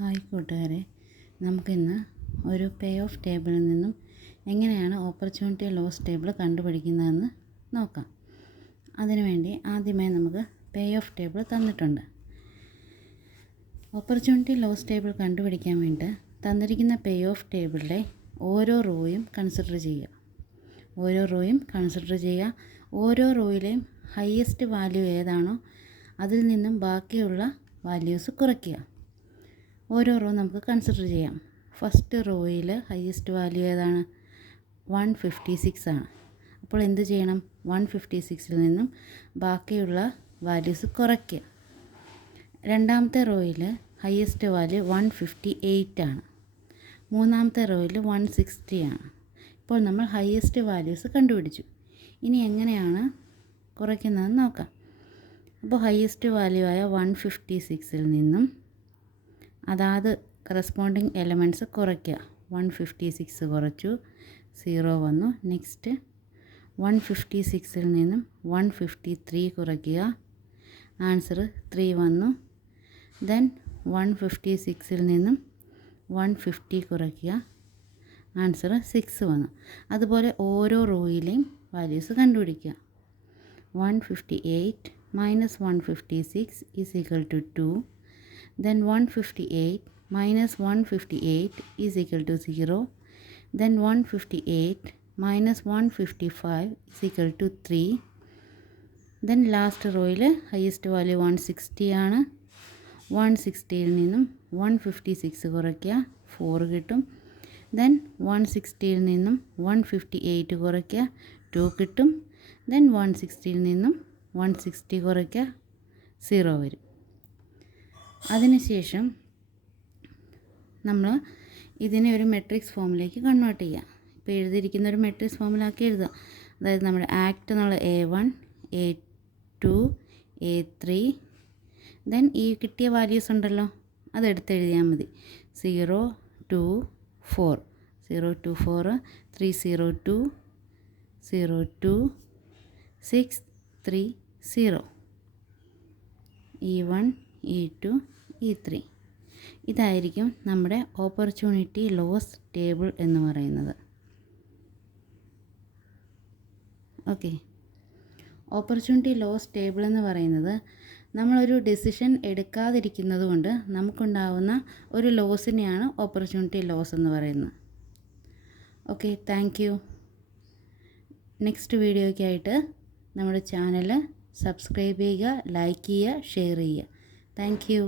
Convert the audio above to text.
Hi കൂട്ടുകാരെ, നമുക്കിന്ന് ഒരു പേ ഓഫ് ടേബിളിൽ നിന്നും എങ്ങനെയാണ് ഓപ്പർച്യൂണിറ്റി ലോസ് ടേബിൾ കണ്ടുപിടിക്കുന്നതെന്ന് നോക്കാം. അതിനുവേണ്ടി ആദ്യമായി നമുക്ക് പേ ഓഫ് ടേബിൾ തന്നിട്ടുണ്ട്. ഓപ്പർച്യൂണിറ്റി ലോസ് ടേബിൾ കണ്ടുപിടിക്കാൻ വേണ്ടി തന്നിരിക്കുന്ന പേ ഓഫ് ടേബിളിലെ ഓരോ റോയും കൺസിഡർ ചെയ്യുക. ഓരോ റോയിലെയും ഹയസ്റ്റ് വാല്യൂ ഏതാണോ അതിൽ നിന്നും ബാക്കിയുള്ള വാല്യൂസ് കുറയ്ക്കുക. ഓരോ റോ നമുക്ക് കൺസിഡർ ചെയ്യാം. ഫസ്റ്റ് റോയിൽ ഹയസ്റ്റ് വാല്യൂ ഏതാണ്? 156 ആണ്. അപ്പോൾ എന്ത് ചെയ്യണം? 156ൽ നിന്നും ബാക്കിയുള്ള വാല്യൂസ് കുറയ്ക്കുക. രണ്ടാമത്തെ റോയിൽ ഹയസ്റ്റ് വാല്യൂ 158 ആണ്. മൂന്നാമത്തെ റോയിൽ 160 ആണ്. ഇപ്പോൾ നമ്മൾ ഹയസ്റ്റ് വാല്യൂസ് കണ്ടുപിടിച്ചു. ഇനി എങ്ങനെയാണ് കുറയ്ക്കുന്നതെന്ന് നോക്കാം. അപ്പോൾ ഹയസ്റ്റ് വാല്യൂ ആയ 156ൽ നിന്നും അതാത് കറസ്പോണ്ടിങ് എലമെൻറ്റ്സ് കുറയ്ക്കുക. 156 കുറച്ചു, 0 വന്നു. നെക്സ്റ്റ് 156ൽ നിന്നും 153 കുറയ്ക്കുക, ആൻസർ 3 വന്നു. ദെൻ 156ൽ നിന്നും 150 കുറയ്ക്കുക, ആൻസർ 6 വന്നു. അതുപോലെ ഓരോ റോയിലെയും വാല്യൂസ് കണ്ടുപിടിക്കുക. 158 minus 156 is equal to 2. Then 158 minus 158 is equal to 0. Then 158 minus 155 is equal to 3. Then last റോയിൽ ഹയസ്റ്റ് വാല്യൂ 160 ആണ്. 160ൽ നിന്നും 156 കുറയ്ക്കുക, 4 കിട്ടും. ദെൻ 160ൽ നിന്നും 158 കുറയ്ക്കുക, 2 കിട്ടും. ദെൻ 160ൽ നിന്നും 160 കുറയ്ക്കുക, 0 വരും. അതിനുശേഷം നമ്മൾ ഇതിനെ ഒരു മെട്രിക്സ് ഫോമിലേക്ക് കൺവേർട്ട് ചെയ്യുക. ഇപ്പോൾ എഴുതിയിരിക്കുന്ന ഒരു മെട്രിക്സ് ഫോമിലാക്കി എഴുതുക. അതായത് നമ്മുടെ ആക്ട് എന്നുള്ള A1, A2, A3. ദെൻ ഈ കിട്ടിയ വാല്യൂസ് ഉണ്ടല്ലോ, അതെടുത്ത് എഴുതിയാൽ മതി. 0, 2, 4, 0, 2, 4, 3, 0, 2, 0, 2, 6, 3, 0, E1, E2, E3. ഇതായിരിക്കും നമ്മുടെ ഓപ്പർച്യൂണിറ്റി ലോസ് ടേബിൾ എന്ന് പറയുന്നത്. ഓക്കെ, ഓപ്പർച്യൂണിറ്റി ലോസ് ടേബിൾ എന്ന് പറയുന്നത് നമ്മളൊരു ഡിസിഷൻ എടുക്കാതിരിക്കുന്നത് കൊണ്ട് നമുക്കുണ്ടാകുന്ന ഒരു ലോസിനെയാണ് ഓപ്പർച്യൂണിറ്റി ലോസ് എന്ന് പറയുന്നത്. Okay, thank you. നെക്സ്റ്റ് വീഡിയോയ്ക്കായിട്ട് നമ്മുടെ ചാനൽ സബ്സ്ക്രൈബ് ചെയ്യുക, ലൈക്ക് ചെയ്യുക, ഷെയർ ചെയ്യുക. Thank you.